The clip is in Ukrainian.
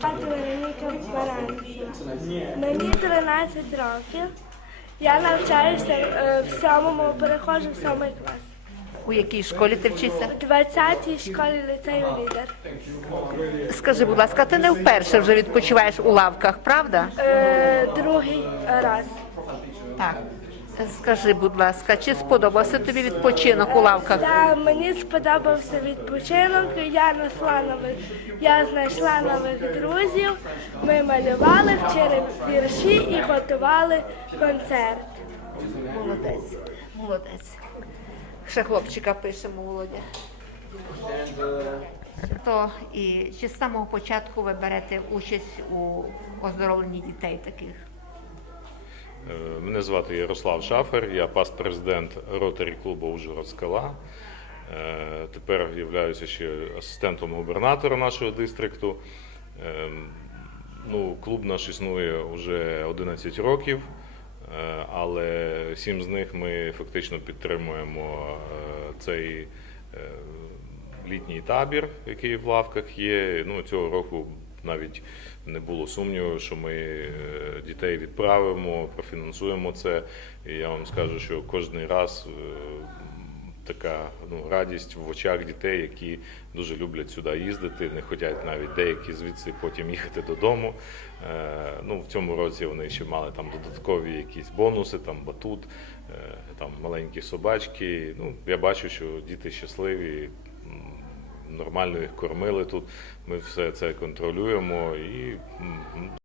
Звати Вероніка Баранцева. Мені 13 років. Я навчаюся е, в сьомому, переходжу в сьомий клас. У якій школі ти вчишся? В 20-й школі ліцею лідер. Скажи, будь ласка, ти не вперше вже відпочиваєш у лавках, правда? Е, другий раз. Так. Скажи, будь ласка, чи сподобався тобі відпочинок у лавках? Та мені сподобався відпочинок. Я знайшла нових, я знайшла нових друзів. Ми малювали, вчили вірші і готували концерт. Молодець, молодець. Ще хлопчика пишемо, Володя. То і чи з самого початку ви берете участь у оздоровленні дітей таких? Мене звати Ярослав Шафер, я пас-президент ротарі клубу Ужгород Скала. Е, Тепер являюся ще асистентом губернатора нашого дистрикту. Е, Ну, клуб наш існує вже 11 років, е, але сім з них ми фактично підтримуємо цей літній табір, який в лавках є. Ну, цього року навіть не було сумніву, що ми е, дітей відправимо, профінансуємо це. І я вам скажу, що кожен раз е, така ну, радість в очах дітей, які дуже люблять сюди їздити, не хочуть навіть деякі звідси потім їхати додому. Е, ну, в цьому році вони ще мали там додаткові якісь бонуси, там батут, там маленькі собачки. Ну, я бачу, що діти щасливі. Нормально їх кормили тут. Ми все це контролюємо і